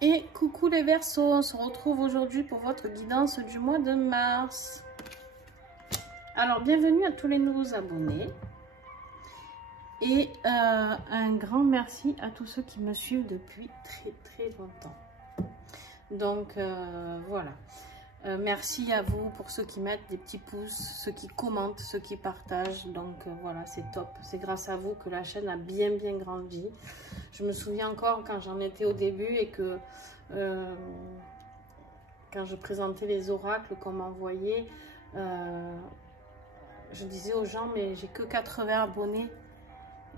Et coucou les Verseaux, on se retrouve aujourd'hui pour votre guidance du mois de mars. Alors bienvenue à tous les nouveaux abonnés et un grand merci à tous ceux qui me suivent depuis très longtemps. Donc voilà, merci à vous pour ceux qui mettent des petits pouces, ceux qui commentent, ceux qui partagent. Donc voilà, c'est top, c'est grâce à vous que la chaîne a bien grandi. Je me souviens encore quand j'en étais au début et que quand je présentais les oracles qu'on m'envoyait, je disais aux gens mais j'ai que 80 abonnés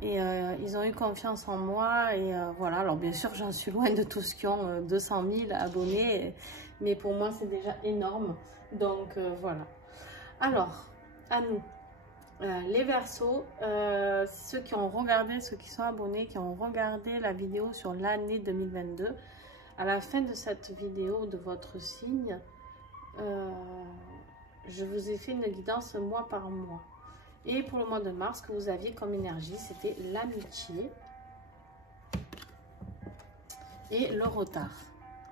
et ils ont eu confiance en moi et voilà. Alors bien sûr j'en suis loin de tous qui ont 200 000 abonnés, mais pour moi c'est déjà énorme. Donc voilà. Alors à nous. Les Verseaux, ceux qui ont regardé, ceux qui sont abonnés, qui ont regardé la vidéo sur l'année 2022, à la fin de cette vidéo de votre signe, je vous ai fait une guidance mois par mois. Et pour le mois de mars, ce que vous aviez comme énergie, c'était l'amitié et le retard.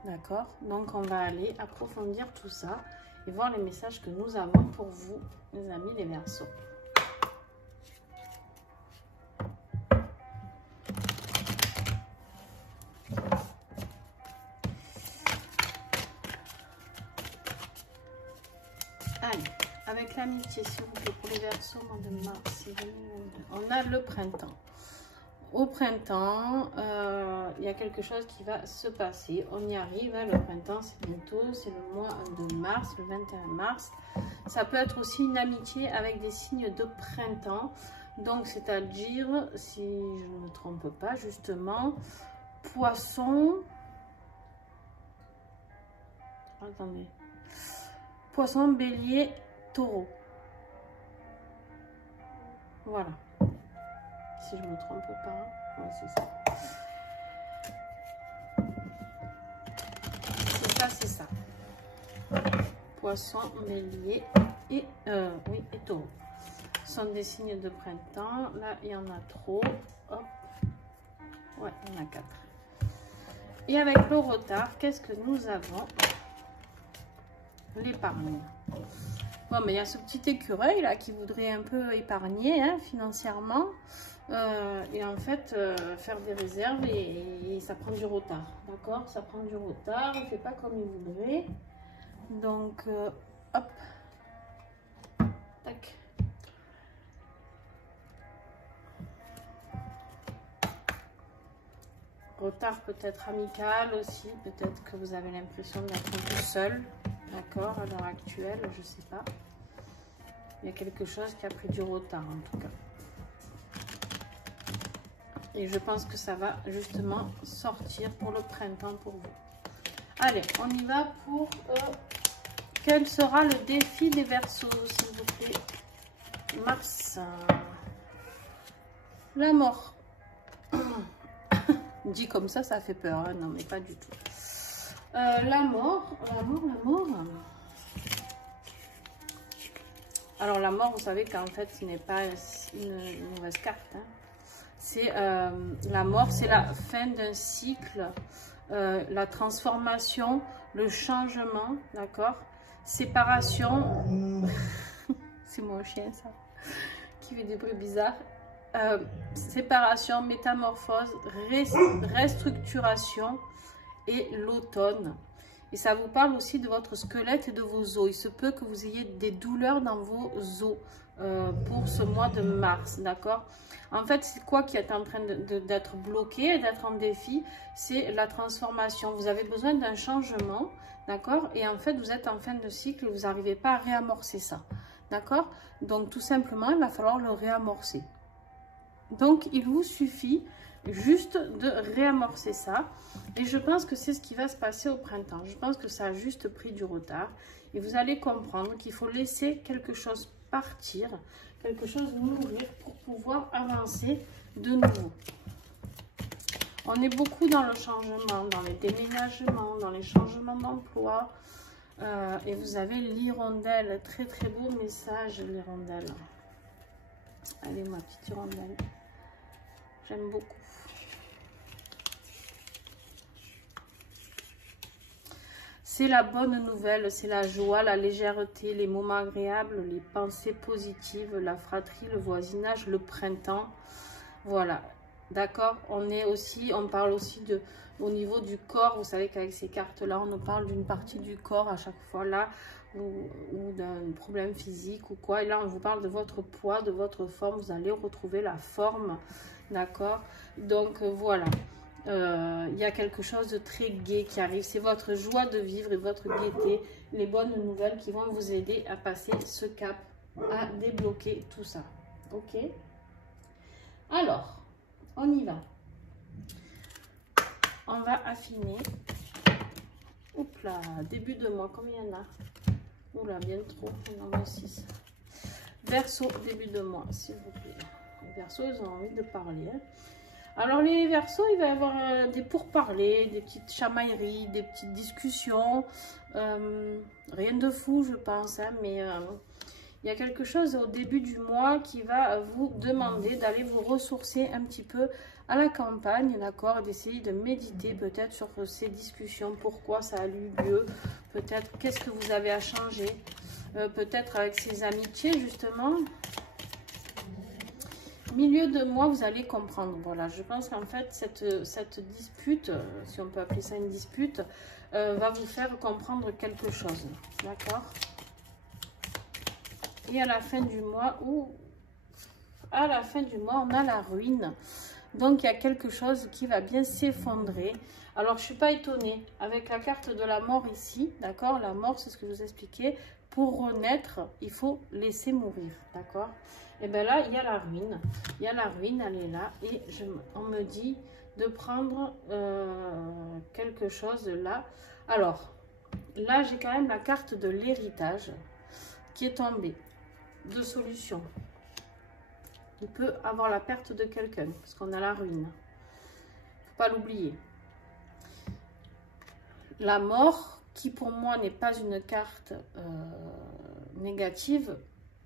D'accord? Donc on va aller approfondir tout ça et voir les messages que nous avons pour vous, mes amis les Verseaux. Allez, avec l'amitié, s'il vous plaît, pour les Verseaux, mois de mars 2022. On a le printemps. Au printemps, il y a quelque chose qui va se passer. On y arrive, hein, le printemps, c'est bientôt, c'est le mois de mars, le 21 mars. Ça peut être aussi une amitié avec des signes de printemps. Donc, c'est-à-dire, si je ne me trompe pas, justement, poisson. Attendez. Poisson, bélier, taureau. Voilà. Si je ne me trompe pas. Ouais, c'est ça. Poisson, bélier et, et taureau. Ce sont des signes de printemps. Là, il y en a trop. Hop. Ouais, il y en a 4. Et avec le retard, qu'est-ce que nous avons? L'épargne. Bon, mais il y a ce petit écureuil là qui voudrait un peu épargner, hein, financièrement, et en fait faire des réserves et ça prend du retard, d'accord? Ça prend du retard, il ne fait pas comme il voudrait. Donc hop, tac. Retard peut-être amical aussi, peut-être que vous avez l'impression d'être un peu seul. D'accord, à l'heure actuelle, je sais pas. Il y a quelque chose qui a pris du retard en tout cas. Et je pense que ça va justement sortir pour le printemps pour vous. Allez, on y va pour... quel sera le défi des Verseaux, s'il vous plaît? Mars. La mort. Dit comme ça fait peur. Hein? Non, mais pas du tout. La mort. Alors la mort, vous savez qu'en fait, ce n'est pas une mauvaise carte. Hein. C'est la mort, c'est la fin d'un cycle, la transformation, le changement, d'accord? Séparation. C'est mon chien ça, qui fait des bruits bizarres. Séparation, métamorphose, restructuration et l'automne. Et ça vous parle aussi de votre squelette et de vos os. Il se peut que vous ayez des douleurs dans vos os pour ce mois de mars, d'accord? En fait, c'est quoi qui est en train d'être bloqué, d'être en défi? C'est la transformation. Vous avez besoin d'un changement, d'accord? Et en fait, vous êtes en fin de cycle et vous n'arrivez pas à réamorcer ça, d'accord? Donc, tout simplement, il va falloir le réamorcer. Donc, il vous suffit juste de réamorcer ça. Et je pense que c'est ce qui va se passer au printemps. Je pense que ça a juste pris du retard. Et vous allez comprendre qu'il faut laisser quelque chose partir, quelque chose mourir pour pouvoir avancer de nouveau. On est beaucoup dans le changement, dans les déménagements, dans les changements d'emploi. Et vous avez l'hirondelle. Très beau message, l'hirondelle. Allez, ma petite hirondelle. J'aime beaucoup. C'est la bonne nouvelle, c'est la joie, la légèreté, les moments agréables, les pensées positives, la fratrie, le voisinage, le printemps. Voilà, d'accord. On parle aussi au niveau du corps. Vous savez qu'avec ces cartes-là, on nous parle d'une partie du corps à chaque fois là, ou d'un problème physique ou quoi. Et là, on vous parle de votre poids, de votre forme. Vous allez retrouver la forme, d'accord. Donc voilà. Il y a quelque chose de très gai qui arrive. C'est votre joie de vivre et votre gaieté, les bonnes nouvelles qui vont vous aider à passer ce cap, à débloquer tout ça. Ok? Alors, on y va. On va affiner. Oups là, début de mois, combien il y en a? Oula, bien trop, on en a 6. Verseau, début de mois, s'il vous plaît. Les Verseaux, ils ont envie de parler. Hein. Alors les Verseaux, il va y avoir des pourparlers, des petites chamailleries, des petites discussions. Rien de fou, je pense, hein, mais il y a quelque chose au début du mois qui va vous demander d'aller vous ressourcer un petit peu à la campagne, d'accord, d'essayer de méditer peut-être sur ces discussions, pourquoi ça a eu lieu, peut-être qu'est-ce que vous avez à changer, peut-être avec ces amitiés justement. Milieu de mois, vous allez comprendre. Voilà, je pense qu'en fait, cette dispute, si on peut appeler ça une dispute, va vous faire comprendre quelque chose. D'accord? Et à la fin du mois, on a la ruine. Donc, il y a quelque chose qui va bien s'effondrer. Alors, je ne suis pas étonnée. Avec la carte de la mort ici, d'accord? La mort, c'est ce que je vous expliquais. Pour renaître, il faut laisser mourir, d'accord? Et bien là, il y a la ruine. Il y a la ruine, elle est là. Et on me dit de prendre quelque chose là. Alors, là, j'ai quand même la carte de l'héritage qui est tombée. Deux solutions. Il peut avoir la perte de quelqu'un, parce qu'on a la ruine. Il ne faut pas l'oublier. La mort, qui pour moi n'est pas une carte négative,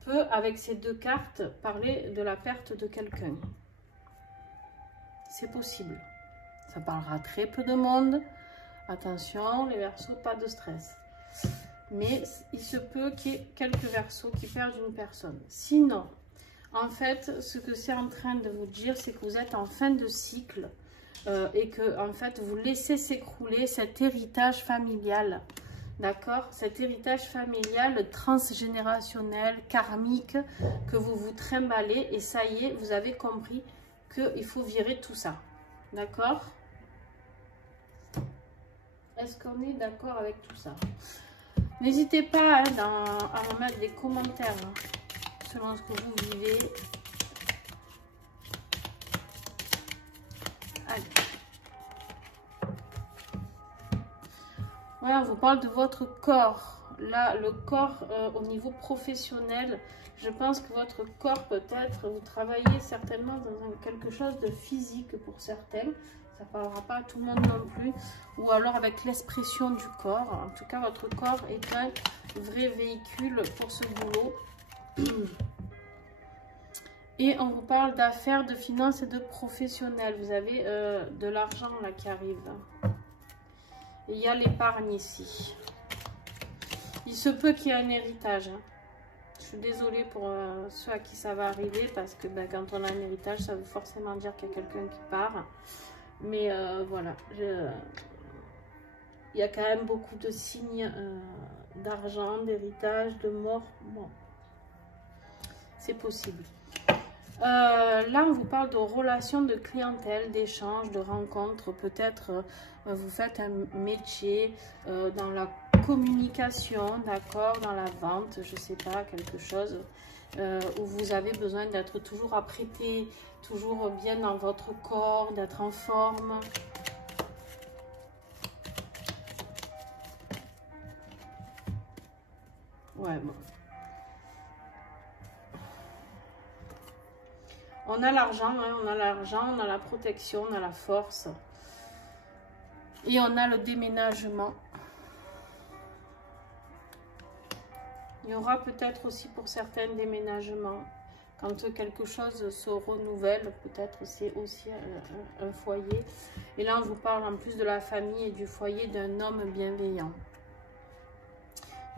peut, avec ces deux cartes, parler de la perte de quelqu'un. C'est possible. Ça parlera très peu de monde. Attention, les Verseaux, pas de stress. Mais il se peut qu'il y ait quelques Verseaux qui perdent une personne. Sinon, en fait, ce que c'est en train de vous dire, c'est que vous êtes en fin de cycle et que, en fait, vous laissez s'écrouler cet héritage familial. D'accord? Cet héritage familial transgénérationnel, karmique, que vous vous trimballez et ça y est, vous avez compris qu'il faut virer tout ça. D'accord? Est-ce qu'on est d'accord avec tout ça? N'hésitez pas hein, à me mettre des commentaires hein, selon ce que vous vivez. Allez. Voilà, on vous parle de votre corps. Là, le corps au niveau professionnel, je pense que votre corps peut-être, vous travaillez certainement dans quelque chose de physique pour certains. Ça ne parlera pas à tout le monde non plus. Ou alors avec l'expression du corps. En tout cas, votre corps est un vrai véhicule pour ce boulot. Et on vous parle d'affaires, de finances et de professionnels. Vous avez de l'argent là qui arrive. Et il y a l'épargne ici. Il se peut qu'il y ait un héritage. Hein. Je suis désolée pour ceux à qui ça va arriver. Parce que ben, quand on a un héritage, ça veut forcément dire qu'il y a quelqu'un qui part. Mais voilà. Il y a quand même beaucoup de signes d'argent, d'héritage, de mort. Bon. C'est possible. Là, on vous parle de relations de clientèle, d'échanges, de rencontres. Peut-être vous faites un métier dans la communication, d'accord, dans la vente, je sais pas, quelque chose où vous avez besoin d'être toujours apprêté, toujours bien dans votre corps, d'être en forme. Ouais, bon. On a l'argent, hein, on a l'argent, on a la protection, on a la force. Et on a le déménagement. Il y aura peut-être aussi pour certains déménagements. Quand quelque chose se renouvelle, peut-être c'est aussi un foyer. Et là, on vous parle en plus de la famille et du foyer d'un homme bienveillant.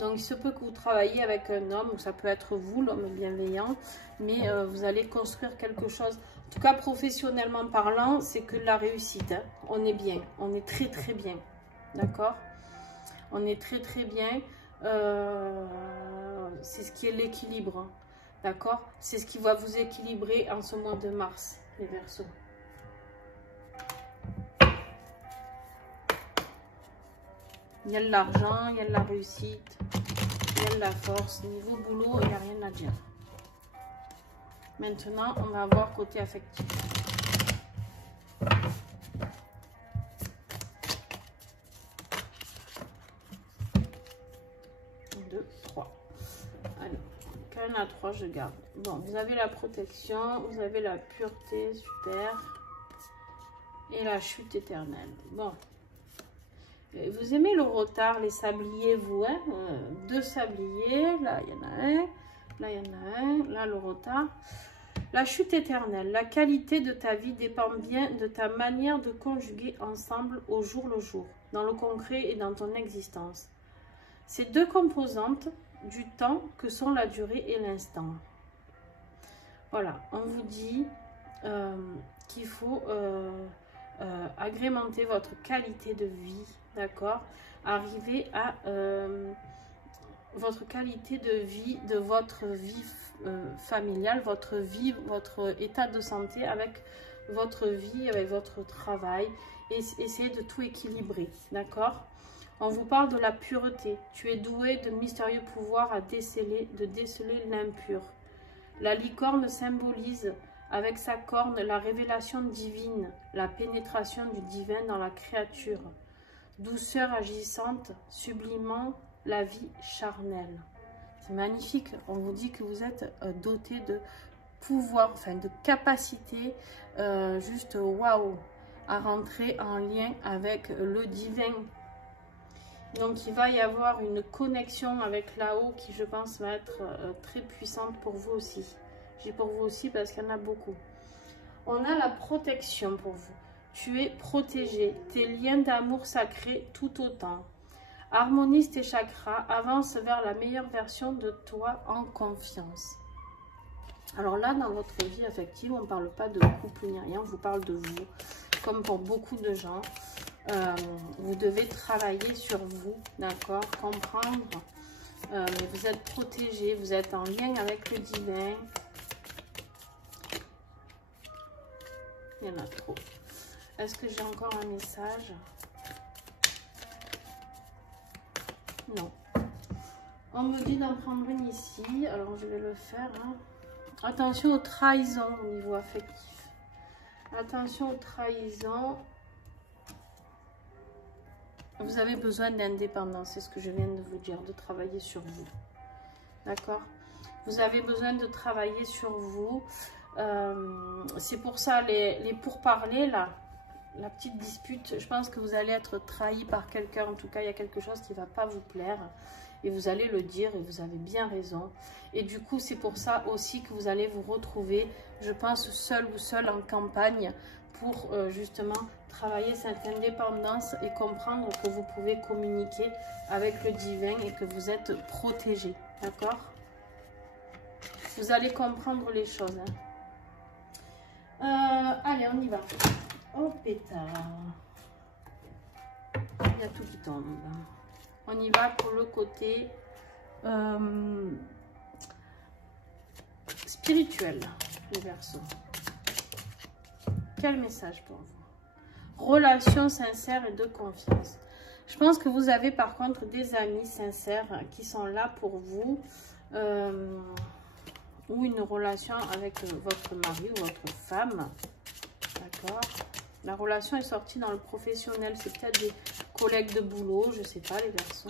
Donc, il se peut que vous travaillez avec un homme, ou ça peut être vous, l'homme bienveillant, mais vous allez construire quelque chose. En tout cas, professionnellement parlant, c'est que la réussite. Hein. On est bien, on est très très bien. D'accord? On est très très bien. C'est ce qui est l'équilibre. Hein. D'accord? C'est ce qui va vous équilibrer en ce mois de mars, les Verseaux. Il y a de l'argent, il y a de la réussite, il y a de la force. Niveau boulot, il n'y a rien à dire. Maintenant, on va voir côté affectif. 2, 3. Allez, quand on a 3, je garde. Bon, vous avez la protection, vous avez la pureté, super. Et la chute éternelle. Bon. Vous aimez le retard, les sabliers, vous, hein? 2 sabliers, là il y en a un, là il y en a un, là le retard. La chute éternelle, la qualité de ta vie dépend bien de ta manière de conjuguer ensemble au jour le jour, dans le concret et dans ton existence. Ces 2 composantes du temps que sont la durée et l'instant. Voilà, on vous dit qu'il faut agrémenter votre qualité de vie. D'accord, arriver à votre qualité de vie, de votre vie familiale, votre vie, votre état de santé avec votre vie, avec votre travail, et essayer de tout équilibrer. D'accord, on vous parle de la pureté. Tu es doué de mystérieux pouvoirs à déceler l'impur. La licorne symbolise avec sa corne la révélation divine, la pénétration du divin dans la créature. Douceur agissante, sublimant la vie charnelle. C'est magnifique. On vous dit que vous êtes doté de pouvoir, enfin de capacité, juste waouh, à rentrer en lien avec le divin. Donc il va y avoir une connexion avec là-haut qui, je pense, va être très puissante pour vous aussi. J'ai pour vous aussi parce qu'il y en a beaucoup. On a la protection pour vous. Tu es protégé, tes liens d'amour sacrés tout autant. Harmonise tes chakras, avance vers la meilleure version de toi en confiance. Alors là, dans votre vie affective, on ne parle pas de couple ni rien, on vous parle de vous. Comme pour beaucoup de gens, vous devez travailler sur vous, d'accord, comprendre. Mais vous êtes protégé, vous êtes en lien avec le divin. Il y en a trop. Est-ce que j'ai encore un message? Non. On me dit d'en prendre une ici. Alors, je vais le faire. Hein. Attention aux trahisons au niveau affectif. Attention aux trahisons. Vous avez besoin d'indépendance. C'est ce que je viens de vous dire. De travailler sur vous. D'accord? Vous avez besoin de travailler sur vous. C'est pour ça, les pourparlers, là. La petite dispute, je pense que vous allez être trahi par quelqu'un. En tout cas, il y a quelque chose qui ne va pas vous plaire. Et vous allez le dire et vous avez bien raison. Et du coup, c'est pour ça aussi que vous allez vous retrouver, je pense, seul ou seul en campagne pour justement travailler cette indépendance et comprendre que vous pouvez communiquer avec le divin et que vous êtes protégé. D'accord? Vous allez comprendre les choses. Hein. Allez, on y va. Oh pétard, il y a tout qui tombe. On y va pour le côté spirituel, les Verseaux. Quel message pour vous? Relation sincère et de confiance. Je pense que vous avez par contre des amis sincères qui sont là pour vous, ou une relation avec votre mari ou votre femme. D'accord? La relation est sortie dans le professionnel. C'est peut-être des collègues de boulot. Je ne sais pas, les Verseaux.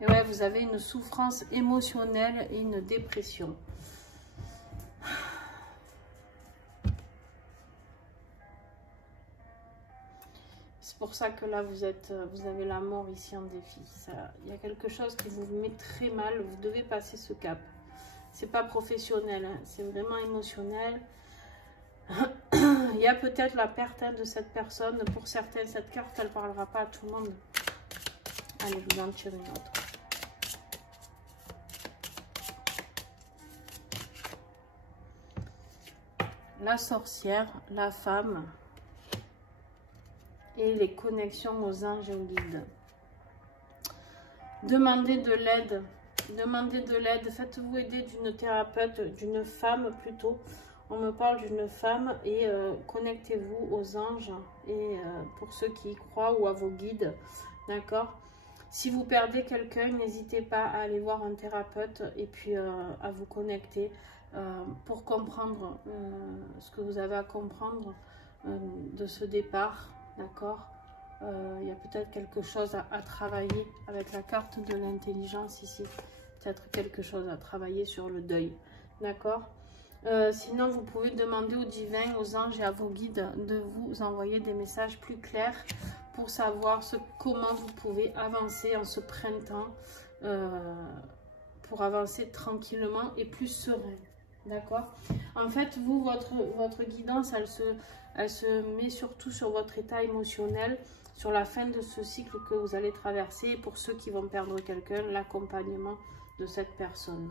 Et ouais, vous avez une souffrance émotionnelle et une dépression. C'est pour ça que là, vous avez la mort ici en défi. Il y a quelque chose qui vous met très mal. Vous devez passer ce cap. C'est pas professionnel. Hein, c'est vraiment émotionnel. Il y a peut-être la perte de cette personne. Pour certains, cette carte, elle ne parlera pas à tout le monde. Allez, je vous en tire une autre. La sorcière, la femme et les connexions aux anges et aux guides. Demandez de l'aide. Demandez de l'aide. Faites-vous aider d'une thérapeute, d'une femme plutôt. On me parle d'une femme et connectez-vous aux anges et pour ceux qui y croient ou à vos guides. D'accord? Si vous perdez quelqu'un, n'hésitez pas à aller voir un thérapeute et puis à vous connecter pour comprendre ce que vous avez à comprendre de ce départ. D'accord? Il y a peut-être quelque chose à travailler avec la carte de l'intelligence ici. Peut-être quelque chose à travailler sur le deuil. D'accord? Sinon, vous pouvez demander aux divins, aux anges et à vos guides de vous envoyer des messages plus clairs pour savoir comment vous pouvez avancer en ce printemps pour avancer tranquillement et plus serein. D'accord? En fait, vous, votre guidance, elle se met surtout sur votre état émotionnel, sur la fin de ce cycle que vous allez traverser. Et pour ceux qui vont perdre quelqu'un, l'accompagnement de cette personne.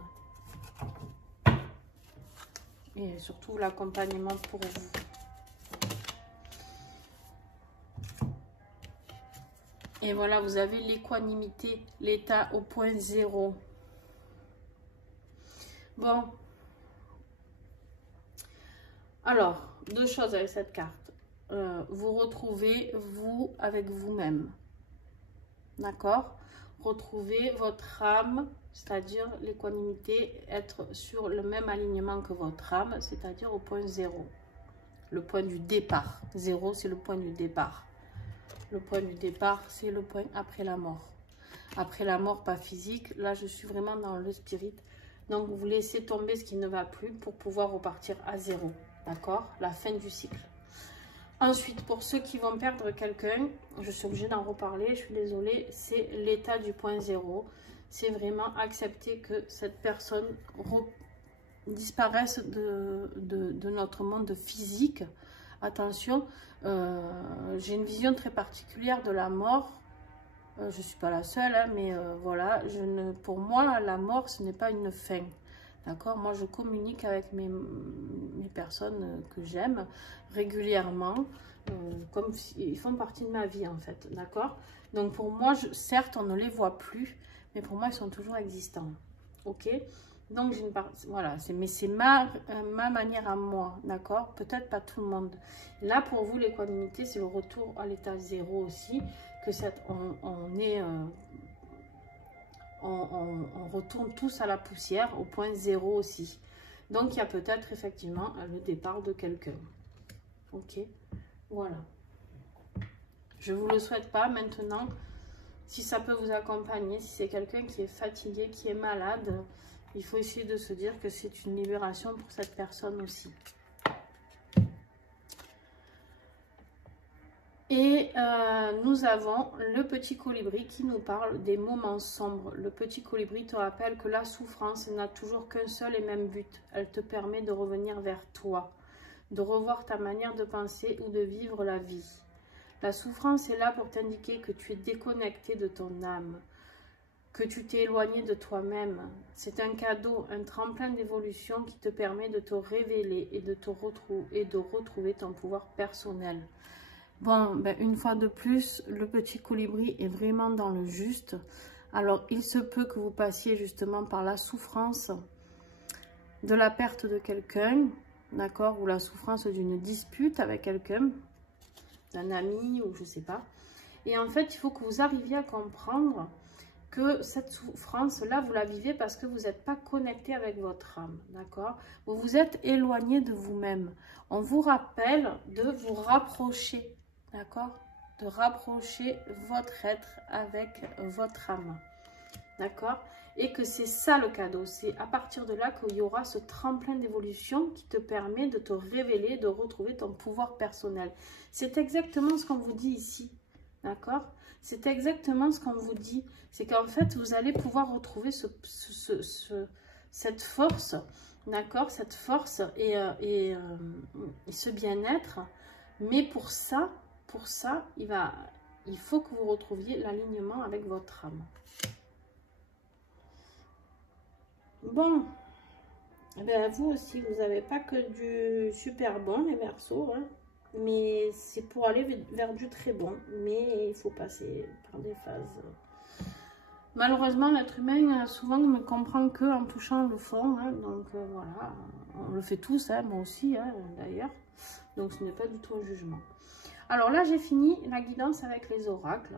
Et surtout l'accompagnement pour vous. Et voilà, vous avez l'équanimité, l'état au point zéro. Bon. Alors, deux choses avec cette carte. Vous retrouvez vous avec vous-même. D'accord? Retrouvez votre âme, c'est-à-dire l'équanimité, être sur le même alignement que votre âme, c'est-à-dire au point zéro. Le point du départ. Zéro, c'est le point du départ. Le point du départ, c'est le point après la mort. Après la mort, pas physique. Là, je suis vraiment dans le spirit. Donc, vous laissez tomber ce qui ne va plus pour pouvoir repartir à zéro. D'accord? La fin du cycle. Ensuite, pour ceux qui vont perdre quelqu'un, je suis obligée d'en reparler, je suis désolée, c'est l'état du point zéro. C'est vraiment accepter que cette personne disparaisse de notre monde physique. Attention, j'ai une vision très particulière de la mort. Je ne suis pas la seule, hein, mais voilà, pour moi, la mort, ce n'est pas une fin. D'accord? Moi, je communique avec mes personnes que j'aime régulièrement, comme ils font partie de ma vie, en fait. D'accord? Donc, pour moi, certes, on ne les voit plus, mais pour moi, ils sont toujours existants. Ok? Donc, j'ai une partie, voilà, mais c'est ma manière à moi. D'accord? Peut-être pas tout le monde. Là, pour vous, l'équanimité, c'est le retour à l'état zéro aussi, que on retourne tous à la poussière, au point zéro aussi. Donc, il y a peut-être effectivement le départ de quelqu'un. Ok, voilà. Je ne vous le souhaite pas maintenant. Si ça peut vous accompagner, si c'est quelqu'un qui est fatigué, qui est malade, il faut essayer de se dire que c'est une libération pour cette personne aussi. Et nous avons le petit colibri qui nous parle des moments sombres. Le petit colibri te rappelle que la souffrance n'a toujours qu'un seul et même but. Elle te permet de revenir vers toi, de revoir ta manière de penser ou de vivre la vie. La souffrance est là pour t'indiquer que tu es déconnecté de ton âme, que tu t'es éloigné de toi-même. C'est un cadeau, un tremplin d'évolution qui te permet de te révéler et de retrouver ton pouvoir personnel. Bon, ben, une fois de plus, le petit colibri est vraiment dans le juste. Alors, il se peut que vous passiez justement par la souffrance de la perte de quelqu'un, d'accord, ou la souffrance d'une dispute avec quelqu'un, d'un ami, ou je sais pas. Et en fait, il faut que vous arriviez à comprendre que cette souffrance-là, vous la vivez parce que vous n'êtes pas connecté avec votre âme, d'accord? Vous vous êtes éloigné de vous-même. On vous rappelle de vous rapprocher. D'accord? De rapprocher votre être avec votre âme. D'accord? Et que c'est ça le cadeau. C'est à partir de là qu'il y aura ce tremplin d'évolution qui te permet de te révéler, de retrouver ton pouvoir personnel. C'est exactement ce qu'on vous dit ici. D'accord? C'est exactement ce qu'on vous dit. C'est qu'en fait, vous allez pouvoir retrouver cette force. D'accord? Cette force et ce bien-être. Mais pour ça, il il faut que vous retrouviez l'alignement avec votre âme. Bon, eh bien, vous aussi, vous n'avez pas que du super bon, les Verseaux, hein, mais c'est pour aller vers du très bon, mais il faut passer par des phases. Malheureusement, l'être humain souvent ne comprend que en touchant le fond, hein, donc voilà, on le fait tous, hein, moi aussi hein, d'ailleurs, donc ce n'est pas du tout un jugement. Alors là, j'ai fini la guidance avec les oracles.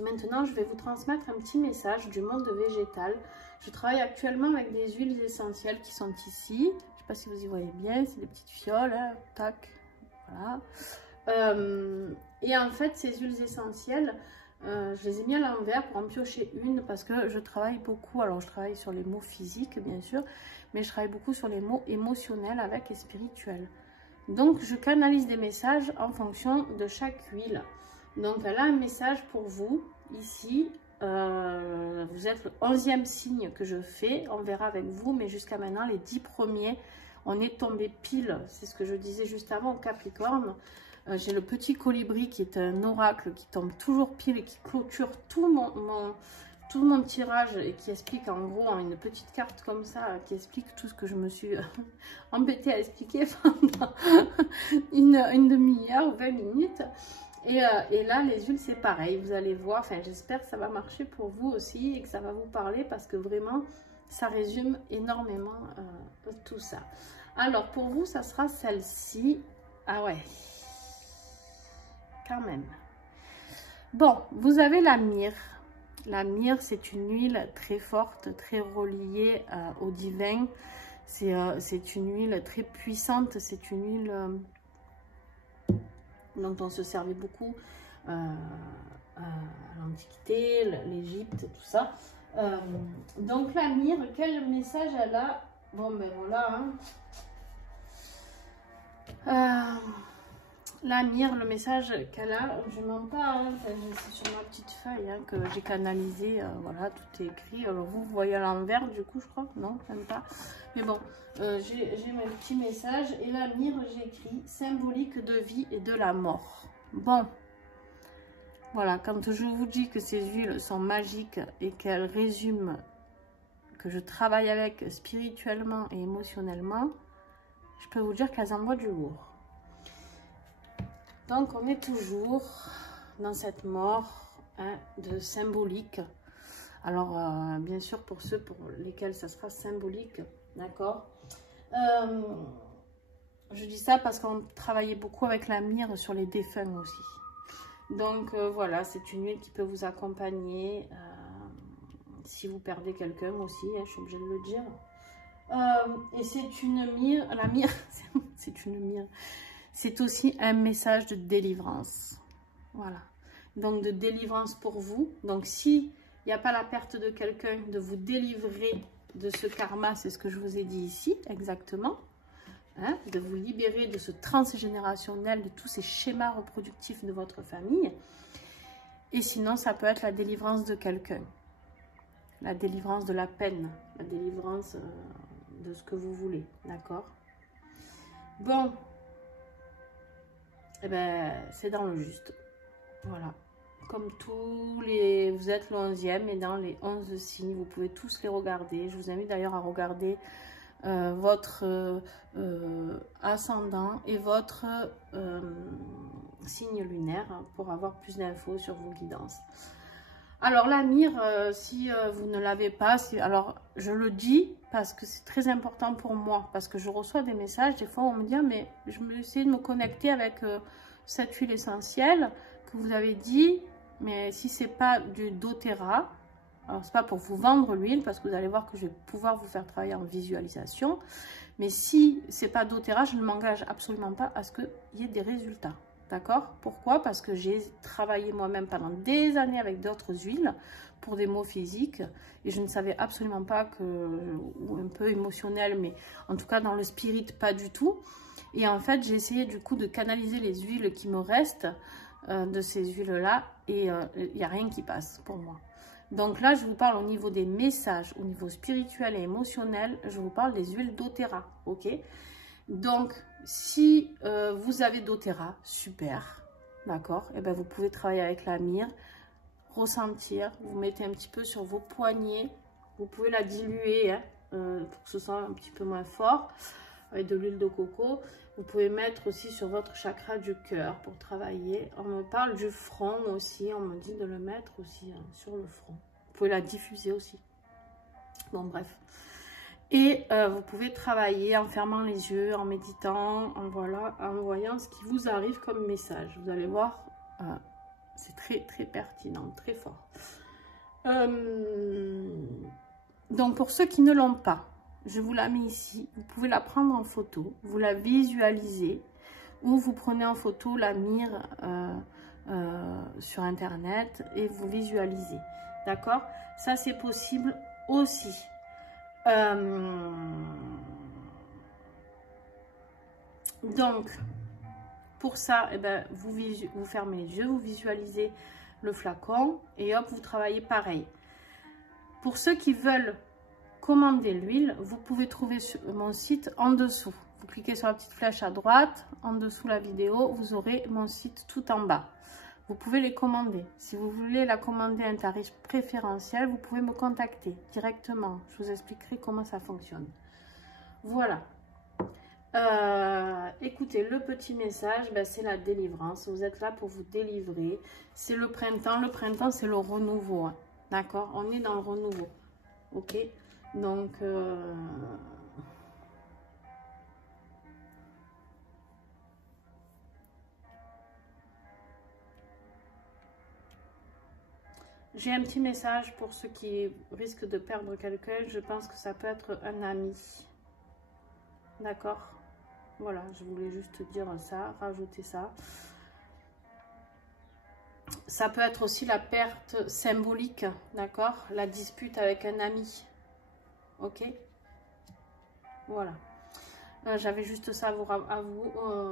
Maintenant, je vais vous transmettre un petit message du monde végétal. Je travaille actuellement avec des huiles essentielles qui sont ici. Je ne sais pas si vous y voyez bien, c'est des petites fioles, hein, tac, voilà. Et en fait, ces huiles essentielles, je les ai mis à l'envers pour en piocher une parce que je travaille beaucoup. Alors, je travaille sur les mots physiques, bien sûr, mais je travaille beaucoup sur les mots émotionnels avec et spirituels. Donc, je canalise des messages en fonction de chaque huile. Donc, elle a un message pour vous, ici. Vous êtes le 11e signe que je fais. On verra avec vous, mais jusqu'à maintenant, les 10 premiers, on est tombé pile. C'est ce que je disais juste avant, au Capricorne. J'ai le petit colibri qui est un oracle qui tombe toujours pile et qui clôture tout mon tirage et qui explique en gros en une petite carte comme ça, qui explique tout ce que je me suis embêtée à expliquer pendant une demi-heure ou 20 minutes. Et là, les huiles, c'est pareil. Vous allez voir, enfin, j'espère que ça va marcher pour vous aussi et que ça va vous parler parce que vraiment, ça résume énormément tout ça. Alors, pour vous, ça sera celle-ci. Ah ouais, quand même. Bon, vous avez la myrrhe. La myrrhe, c'est une huile très forte, très reliée au divin. C'est une huile très puissante. C'est une huile dont on se servait beaucoup à l'Antiquité, l'Égypte, tout ça. Donc la myrrhe, quel message elle a? Bon ben voilà. Hein. La myrrhe, le message qu'elle a, je mens pas, hein, c'est sur ma petite feuille hein, que j'ai canalisé, voilà, tout est écrit. Alors vous voyez à l'envers du coup, je crois, non, même pas. Mais bon, j'ai mes petits messages et la myrrhe, j'ai écrit symbolique de vie et de la mort. Bon, voilà, quand je vous dis que ces huiles sont magiques et qu'elles résument, que je travaille avec spirituellement et émotionnellement, je peux vous dire qu'elles envoient du lourd. Donc, on est toujours dans cette mort hein, de symbolique. Alors, bien sûr, pour ceux pour lesquels ça sera symbolique, d'accord. Je dis ça parce qu'on travaillait beaucoup avec la myrrhe sur les défunts aussi. Donc, voilà, c'est une huile qui peut vous accompagner si vous perdez quelqu'un aussi, hein, je suis obligée de le dire. Et c'est une myrrhe, la myrrhe, c'est une myrrhe. C'est aussi un message de délivrance. Voilà. Donc, de délivrance pour vous. Donc, s'il n'y a pas la perte de quelqu'un, de vous délivrer de ce karma, c'est ce que je vous ai dit ici, exactement. Hein, de vous libérer de ce transgénérationnel, de tous ces schémas reproductifs de votre famille. Et sinon, ça peut être la délivrance de quelqu'un. La délivrance de la peine. La délivrance de ce que vous voulez. D'accord? Bon. Eh ben, c'est dans le juste. Voilà. Comme tous les... Vous êtes le 11e et dans les 11 signes, vous pouvez tous les regarder. Je vous invite d'ailleurs à regarder votre ascendant et votre signe lunaire hein, pour avoir plus d'infos sur vos guidances. Alors la myrrhe, si vous ne l'avez pas, alors je le dis parce que c'est très important pour moi, parce que je reçois des messages, des fois on me dit ah, mais je me essayer de me connecter avec cette huile essentielle que vous avez dit, mais si c'est pas du doTERRA, alors c'est pas pour vous vendre l'huile, parce que vous allez voir que je vais pouvoir vous faire travailler en visualisation, mais si c'est pas doTERRA, je ne m'engage absolument pas à ce qu'il y ait des résultats. D'accord? Pourquoi? Parce que j'ai travaillé moi-même pendant des années avec d'autres huiles pour des maux physiques et je ne savais absolument pas que, ou un peu émotionnel, mais en tout cas dans le spirit, pas du tout. Et en fait, j'ai essayé du coup de canaliser les huiles qui me restent de ces huiles-là et il n'y a rien qui passe pour moi. Donc là, je vous parle au niveau des messages, au niveau spirituel et émotionnel, je vous parle des huiles doTERRA, ok? Donc, si vous avez doTERRA, super. d'accord? Et ben vous pouvez travailler avec la myrrhe, ressentir, vous mettez un petit peu sur vos poignets, vous pouvez la diluer hein, pour que ce soit un petit peu moins fort, avec de l'huile de coco. Vous pouvez mettre aussi sur votre chakra du cœur pour travailler. On me parle du front aussi, on me dit de le mettre aussi hein, sur le front. Vous pouvez la diffuser aussi. Bon bref. Et vous pouvez travailler en fermant les yeux, en méditant, en voyant ce qui vous arrive comme message. Vous allez voir, c'est très très pertinent, très fort. Donc pour ceux qui ne l'ont pas, je vous la mets ici. Vous pouvez la prendre en photo, vous la visualisez, ou vous prenez en photo la myrrhe sur internet et vous visualisez. D'accord? Ça c'est possible aussi. Donc pour ça, eh ben, vous fermez les yeux, vous visualisez le flacon et hop, vous travaillez pareil. Pour ceux qui veulent commander l'huile, vous pouvez trouver sur mon site en dessous. Vous cliquez sur la petite flèche à droite, en dessous la vidéo, vous aurez mon site tout en bas. Vous pouvez les commander. Si vous voulez la commander à un tarif préférentiel, vous pouvez me contacter directement. Je vous expliquerai comment ça fonctionne. Voilà. Écoutez, le petit message, ben, c'est la délivrance. Vous êtes là pour vous délivrer. C'est le printemps. Le printemps, c'est le renouveau. Hein. D'accord? On est dans le renouveau. Ok? Donc, j'ai un petit message pour ceux qui risquent de perdre quelqu'un. Je pense que ça peut être un ami. D'accord? Voilà, je voulais juste dire ça, rajouter ça. Ça peut être aussi la perte symbolique, d'accord? La dispute avec un ami. Ok? Voilà. J'avais juste ça à vous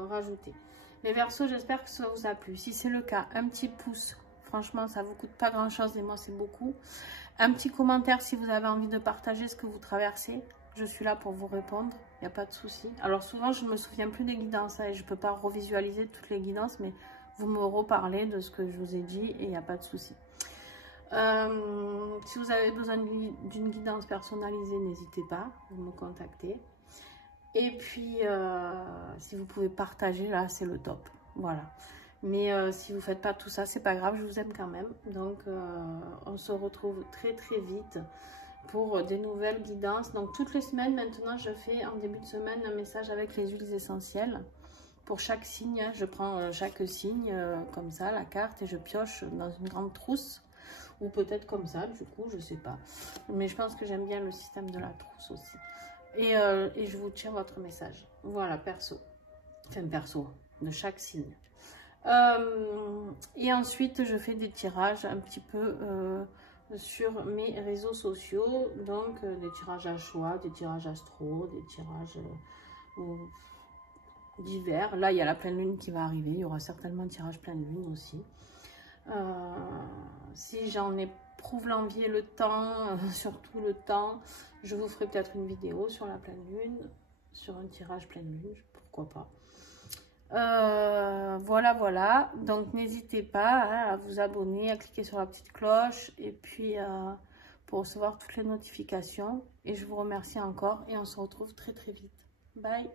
rajouter. Les Verseaux, j'espère que ça vous a plu. Si c'est le cas, un petit pouce. Franchement, ça ne vous coûte pas grand-chose et moi, c'est beaucoup. Un petit commentaire si vous avez envie de partager ce que vous traversez. Je suis là pour vous répondre. Il n'y a pas de souci. Alors, souvent, je ne me souviens plus des guidances. Hein, et je ne peux pas revisualiser toutes les guidances, mais vous me reparlez de ce que je vous ai dit et il n'y a pas de souci. Si vous avez besoin d'une guidance personnalisée, n'hésitez pas, vous me contactez. Et puis, si vous pouvez partager, là, c'est le top. Voilà. Mais si vous ne faites pas tout ça, c'est pas grave, je vous aime quand même. Donc, on se retrouve très, très vite pour des nouvelles guidances. Donc, toutes les semaines, maintenant, je fais en début de semaine un message avec les huiles essentielles. Pour chaque signe, je prends chaque signe comme ça, la carte, et je pioche dans une grande trousse. Ou peut-être comme ça, du coup, je sais pas. Mais je pense que j'aime bien le système de la trousse aussi. Et je vous tiens votre message. Voilà, perso. Enfin, perso, de chaque signe. Et ensuite, je fais des tirages un petit peu sur mes réseaux sociaux. Donc, des tirages à choix, des tirages astro, des tirages divers. Là, il y a la pleine lune qui va arriver. Il y aura certainement un tirage pleine lune aussi. Si j'en éprouve l'envie et le temps, surtout le temps, je vous ferai peut-être une vidéo sur la pleine lune, sur un tirage pleine lune, pourquoi pas. Voilà. Donc, n'hésitez pas hein, à vous abonner, à cliquer sur la petite cloche et puis pour recevoir toutes les notifications. Et je vous remercie encore et on se retrouve très très vite. Bye!